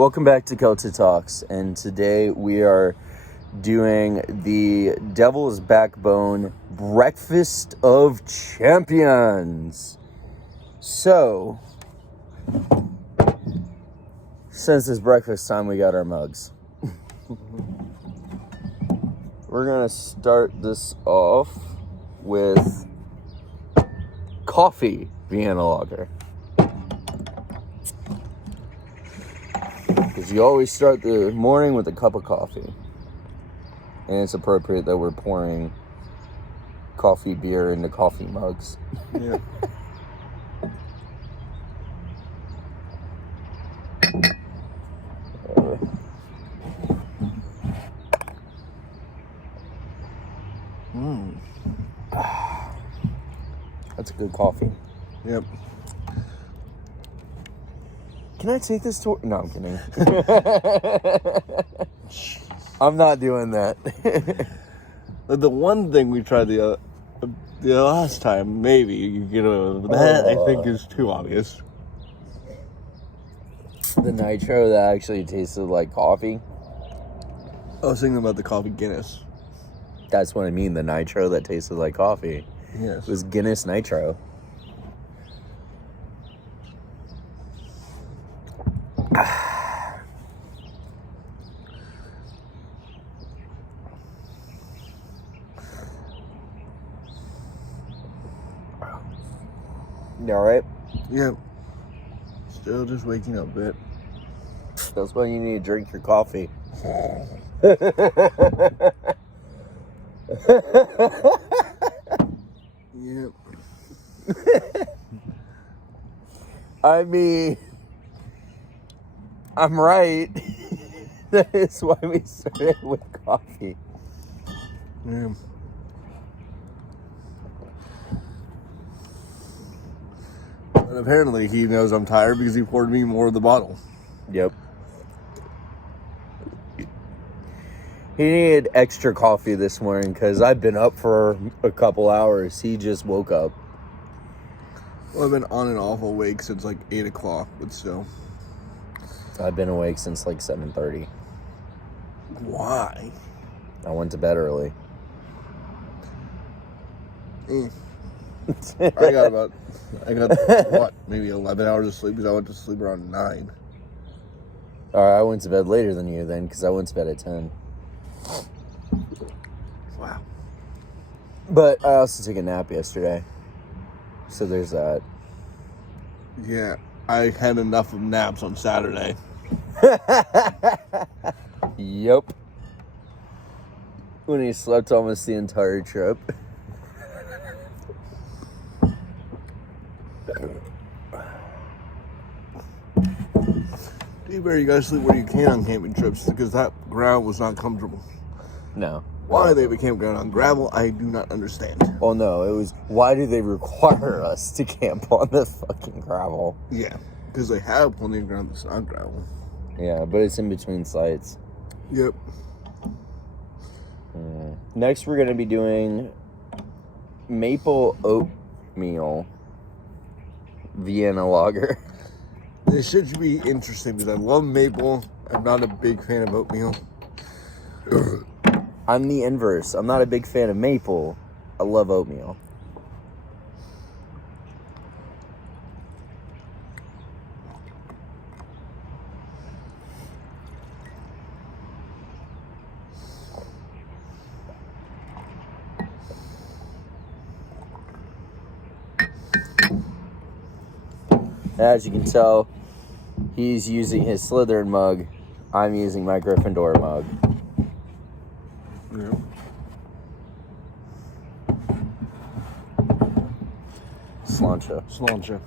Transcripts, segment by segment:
Welcome back to Kelta Talks, and today we are doing the Devil's Backbone Breakfast of Champions. So, since it's breakfast time, we got our mugs. We're going to start this off with coffee Vienna Lager. Because you always start the morning with a cup of coffee. And it's appropriate that we're pouring coffee beer into coffee mugs. Yeah. That's a good coffee. Yep. Can I take this to... No, I'm kidding. I'm not doing that. The one thing we tried the last time, maybe you get away with that. I think is too obvious. The nitro that actually tasted like coffee. I was thinking about the coffee Guinness. That's what I mean. The nitro that tasted like coffee. Yes. It was Guinness Nitro. You alright? Yep. Still just waking up a bit. That's why you need to drink your coffee. Yep. I mean, I'm right. That is why we started with coffee. Yeah. And apparently he knows I'm tired because he poured me more of the bottle. Yep. He needed extra coffee this morning because I've been up for a couple hours. He just woke up. Well, I've been on and off awake since like 8 o'clock, but still. I've been awake since like 7:30. Why? I went to bed early. I got what, maybe 11 hours of sleep because I went to sleep around 9. Alright, I went to bed later than you then because I went to bed at 10. Wow. But I also took a nap yesterday. So there's that. Yeah, I had enough of naps on Saturday. Yep. When he slept almost the entire trip. You gotta sleep where you can on camping trips because that ground was not comfortable. No. Why they have a campground on gravel, I do not understand. Well, no, it was, why do they require us to camp on the fucking gravel? Yeah, because they have plenty of ground that's not gravel. Yeah, but it's in between sites. Yep. Next, we're going to be doing maple oatmeal Vienna Lager. This should be interesting because I love maple. I'm not a big fan of oatmeal. I'm the inverse. I'm not a big fan of maple. I love oatmeal. As you can tell, he's using his Slytherin mug. I'm using my Gryffindor mug. Yep. Sláinte.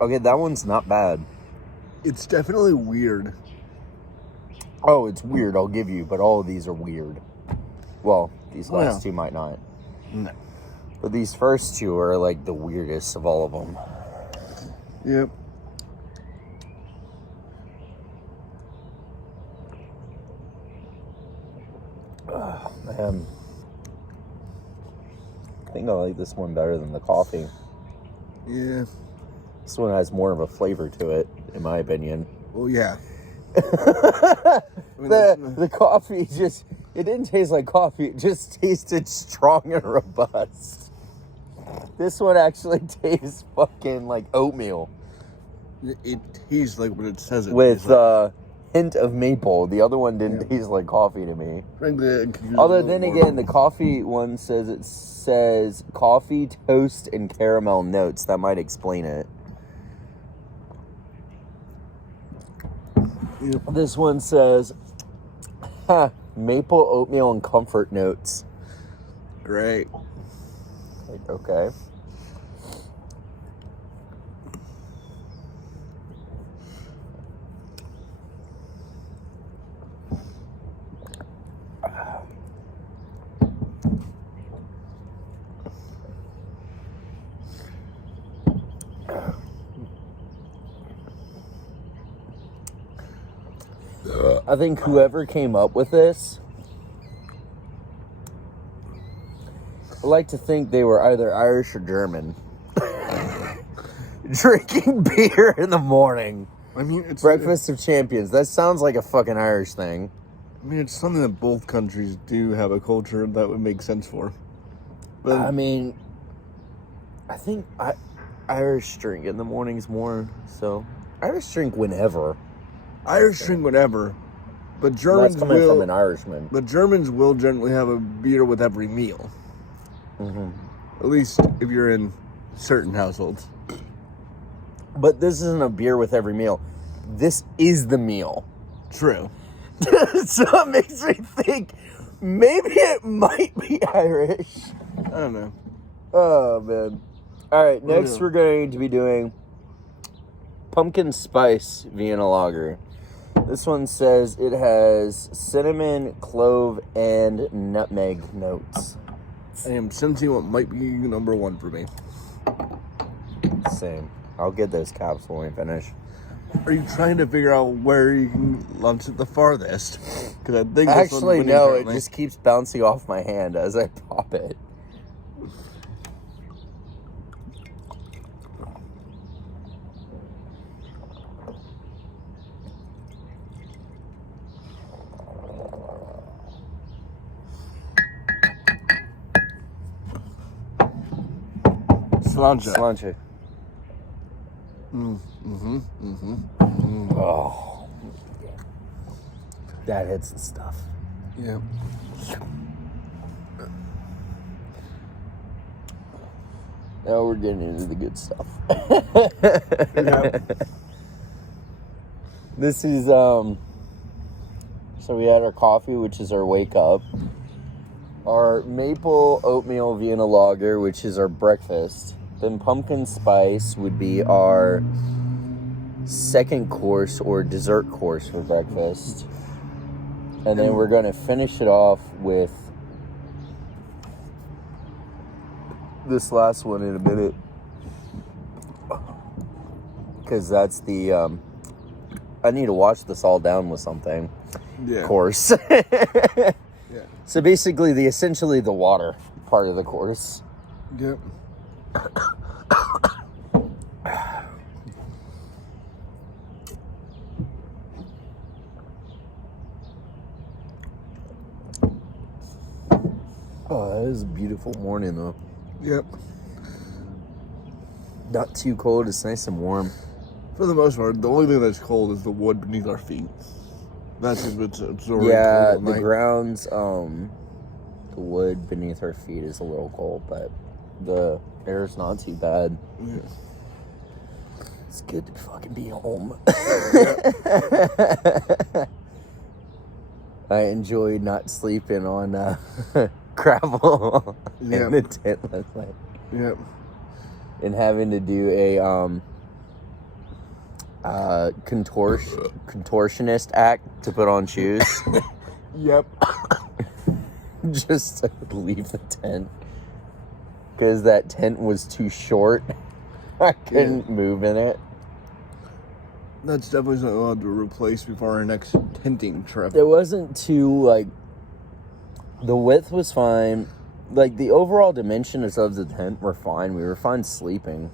Okay, that one's not bad. It's definitely weird. Oh, it's weird, I'll give you, but all of these are weird. Well, these last two might not. No. But these first two are like the weirdest of all of them. Yep. Man. I think I like this one better than the coffee. Yeah. This one has more of a flavor to it, in my opinion. Oh, yeah. The coffee just, it didn't taste like coffee. It just tasted strong and robust. This one actually tastes fucking like oatmeal. It tastes like what it says it with tastes like. Hint of maple. The other one didn't taste like coffee to me. Frankly, Although then again, the coffee one says coffee, toast, and caramel notes. That might explain it. Yep. This one says maple, oatmeal, and comfort notes. Great. Okay. I think whoever came up with this, I like to think they were either Irish or German. Drinking beer in the morning. I mean, it's Breakfast of Champions. That sounds like a fucking Irish thing. I mean, it's something that both countries do have a culture that would make sense for. But I mean, I think Irish drink in the mornings more. So Irish drink whenever. Irish drink whatever, but Germans That's coming will. from an Irishman. But Germans will generally have a beer with every meal. Mm-hmm. At least if you're in certain households. But this isn't a beer with every meal. This is the meal. True. So it makes me think maybe it might be Irish. I don't know. Oh, man. All right, next we're going to be doing pumpkin spice Vienna lager. This one says it has cinnamon, clove, and nutmeg notes. I am sensing what might be number one for me. Same. I'll get those caps when we finish. Are you trying to figure out where you can launch it the farthest? Because I think this Actually, one's winning no, currently. it just keeps bouncing off my hand as I pop it. Sláinte. Oh. That hits the stuff. Yeah. Now we're getting into the good stuff. Yeah. This is, so we had our coffee, which is our wake up. Our maple oatmeal Vienna lager, which is our breakfast. Then pumpkin spice would be our second course or dessert course for breakfast. And then we're going to finish it off with this last one in a minute. Because that's the, I need to wash this all down with something. Yeah. Course. Yeah. So basically, essentially the water part of the course. Yep. Oh, that is a beautiful morning, though. Yep. Not too cold. It's nice and warm. For the most part, the only thing that's cold is the wood beneath our feet. That's what's absorbing. Yeah, cold at the night. grounds, the wood beneath our feet is a little cold, but the air's not too bad. Yeah. It's good to fucking be home. I enjoyed not sleeping on gravel Yeah. in the tent last night. Yep. And having to do a contortionist act to put on shoes Yep. just to leave the tent because that tent was too short. I couldn't move in it. That's definitely something we'll have to replace before our next tenting trip. It wasn't too, like, the width was fine. Like, the overall dimensions of the tent were fine. We were fine sleeping.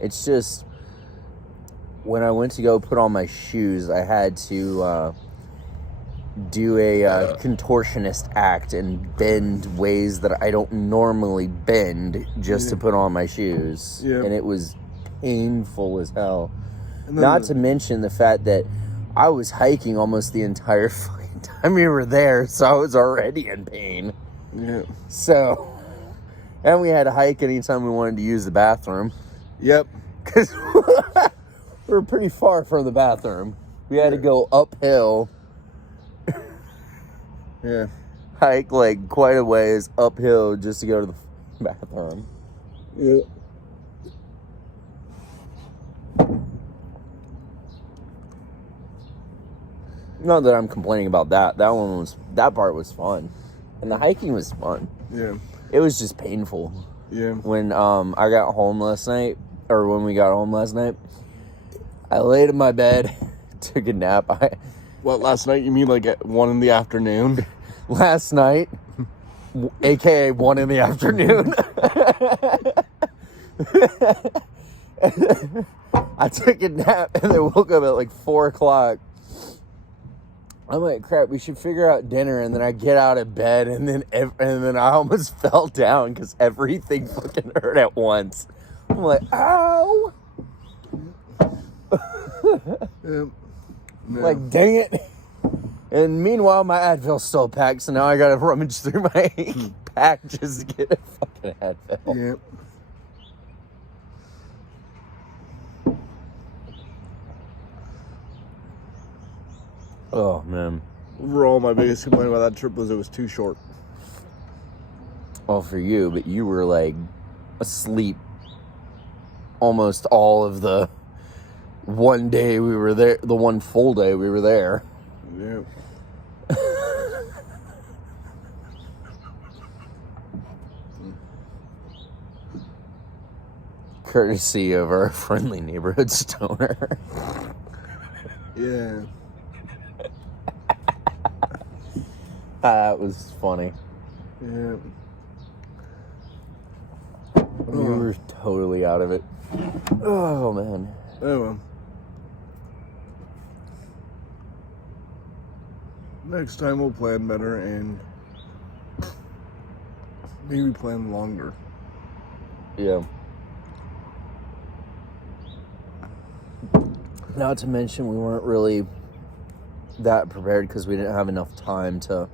It's just, when I went to go put on my shoes, I had to do a contortionist act and bend ways that I don't normally bend just to put on my shoes. Yeah. And it was painful as hell. And Not to mention the fact that I was hiking almost the entire fucking time we were there, so I was already in pain. Yeah. So, and we had to hike anytime we wanted to use the bathroom. Yep. Because we were pretty far from the bathroom. We had to go uphill. Yeah. Hike like quite a ways uphill just to go to the bathroom. Yeah. Not that I'm complaining about that. That part was fun. And the hiking was fun. Yeah. It was just painful. Yeah. When I got home last night, or when we got home last night, I laid in my bed, took a nap. What, last night? You mean like at 1 in the afternoon? Last night, aka 1 in the afternoon, I took a nap and then woke up at like 4 o'clock. I'm like, crap, we should figure out dinner. And then I get out of bed and then I almost fell down because everything fucking hurt at once. I'm like, ow. Yeah. No. Like, dang it. And meanwhile, my Advil's still packed, so now I gotta rummage through my pack just to get a fucking Advil. Yep. Oh, man. Overall, my biggest complaint about that trip was it was too short. Well, for you, but you were, like, asleep almost all of the one day we were there, the one full day we were there. Yeah. Courtesy of our friendly neighborhood stoner. Yeah. That was funny. Yeah. We were totally out of it. Oh, man. Oh, well. Next time we'll plan better and maybe plan longer. Yeah. Not to mention we weren't really that prepared because we didn't have enough time to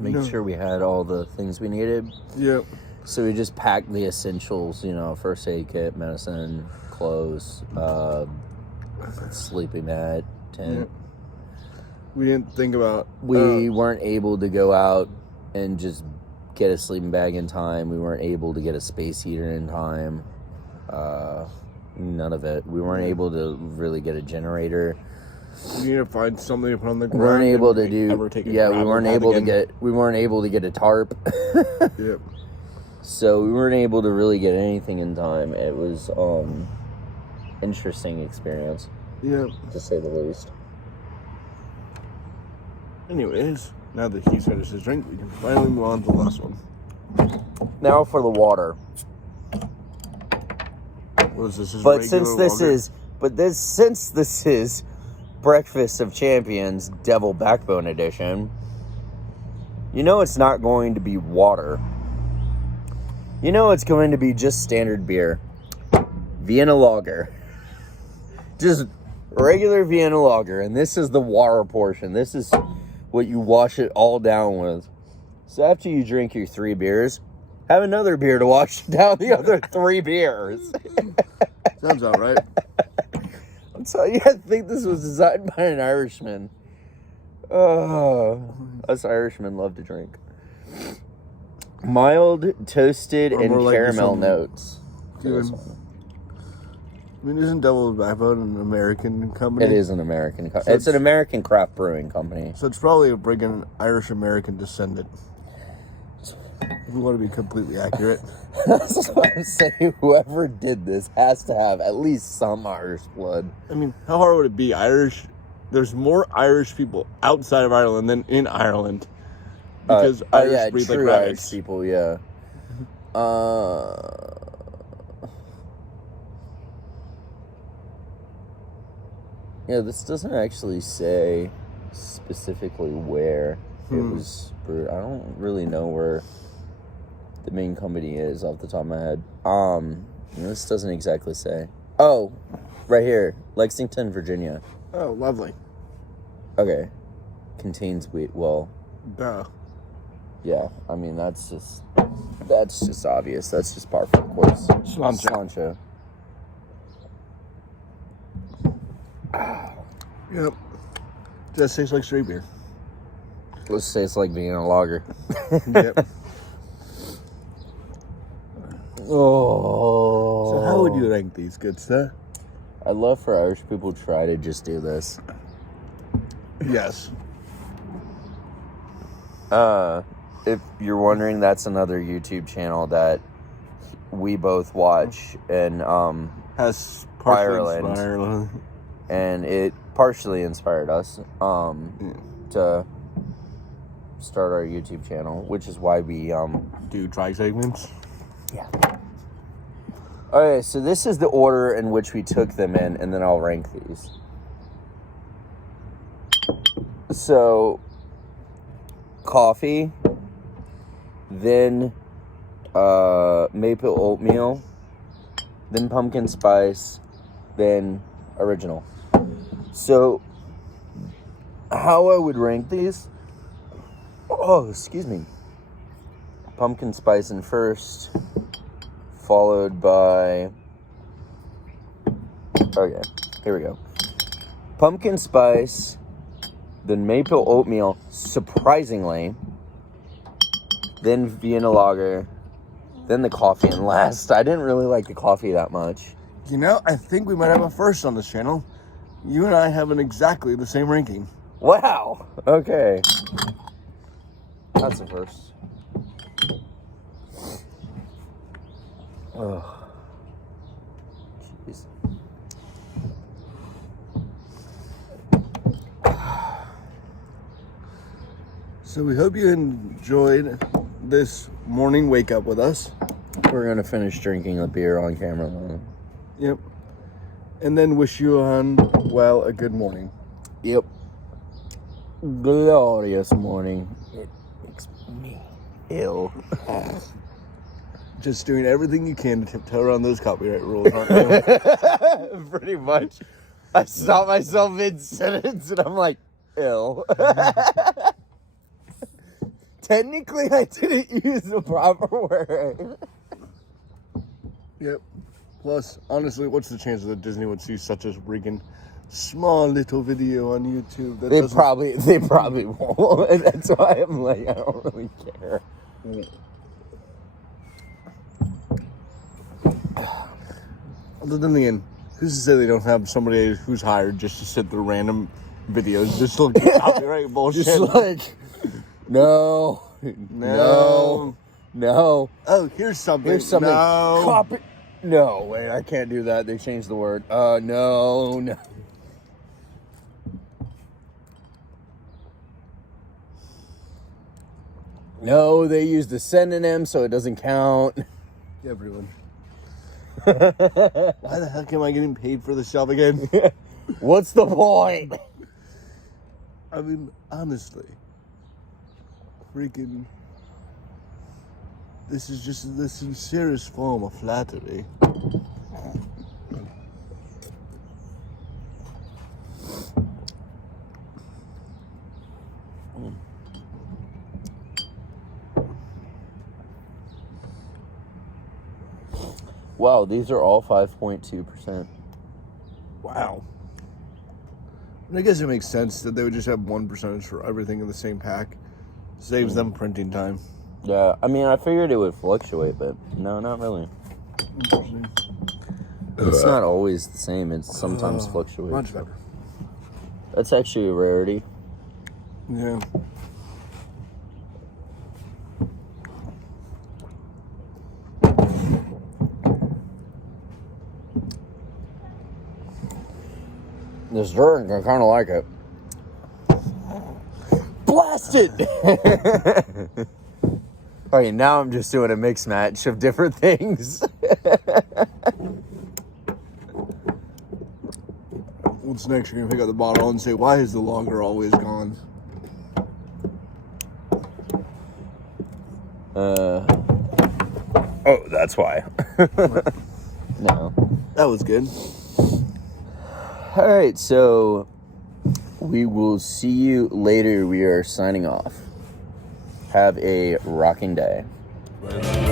make sure we had all the things we needed. Yep. So we just packed the essentials, first aid kit, medicine, clothes, sleeping mat, tent. Yep. We didn't think about... We weren't able to go out and just get a sleeping bag in time. We weren't able to get a space heater in time. None of it. We weren't able to really get a generator. We need to find something to put on the ground. We weren't able to we weren't able to get a tarp. Yep. So we weren't able to really get anything in time. It was interesting experience. Yep. To say the least. Anyways, now that he's finished his drink, we can finally move on to the last one. Now for the water. What is this? But since this is Breakfast of Champions Devil Backbone Edition, it's not going to be water. It's going to be just standard beer. Vienna Lager. Just regular Vienna Lager. And this is the water portion. This is what you wash it all down with. So after you drink your 3 beers, have another beer to wash down the other 3 beers. Sounds about right. I'm telling you, I think this was designed by an Irishman. Us Irishmen love to drink. Mild, toasted, and more like caramel some- notes. Good. I mean, isn't Devil's Backbone an American company? It is an American company. So it's an American craft brewing company. So it's probably a friggin' Irish-American descendant. If we want to be completely accurate. That's what I'm saying. Whoever did this has to have at least some Irish blood. I mean, how hard would it be? There's more Irish people outside of Ireland than in Ireland. Because Irish breed like true rabbits. Irish people, yeah. Yeah, this doesn't actually say specifically where it was brewed. I don't really know where the main company is off the top of my head. This doesn't exactly say. Oh, right here, Lexington, Virginia. Oh, lovely. Okay, contains wheat. Well, Duh. yeah. I mean, that's just obvious. That's just par for the course. Cilantro. Yep. Just tastes like straight beer. Let's say it's like being a lager. Yep. Oh. So how would you rank these, good sir? I'd love for Irish people to try to just do this. Yes. If you're wondering, that's another YouTube channel that we both watch, and Has Ireland. And it partially inspired us to start our YouTube channel, which is why we do try segments. Yeah. Okay, so this is the order in which we took them in, and then I'll rank these. So, coffee, then maple oatmeal, then pumpkin spice, then original. So, how I would rank these? Oh, excuse me. Pumpkin spice in first, followed by... Okay, here we go. Pumpkin spice, then maple oatmeal, surprisingly, then Vienna lager, then the coffee, and last. I didn't really like the coffee that much. You know, I think we might have a first on this channel. You and I have exactly the same ranking. Wow. Okay. That's a first. Oh. Jeez. So we hope you enjoyed this morning wake up with us. We're gonna finish drinking a beer on camera though. Yep. And then wish you a good morning. Yep. Glorious morning. It makes me ill. Just doing everything you can to tiptoe around those copyright rules, aren't you? Pretty much. I stopped myself mid-sentence and I'm like, ill. Technically, I didn't use the proper word. Yep. Plus, honestly, what's the chances that Disney would see such a freaking small little video on YouTube? That They probably won't. And that's why I'm like, I don't really care. Other than the end, who's to say they don't have somebody who's hired just to sit through random videos, just look at copyright bullshit? Just like, no. Oh, here's something. No. No, wait, I can't do that. They changed the word. No. No, they used a synonym, so it doesn't count. Everyone. Why the heck am I getting paid for this job again? What's the point? I mean, honestly. Freaking... This is just the sincerest form of flattery. Wow, these are all 5.2%. Wow. And I guess it makes sense that they would just have 1% for everything in the same pack. Saves them printing time. Yeah, I mean, I figured it would fluctuate, but no, not really. Interesting. It's not always the same. It sometimes fluctuates. Much better. That's actually a rarity. Yeah. This drink, I kind of like it. Blast it! Okay, now I'm just doing a mix match of different things. What's next? You're gonna pick up the bottle and say, "Why is the lager always gone?" Oh, that's why. No. That was good. All right, so we will see you later. We are signing off. Have a rocking day. Right.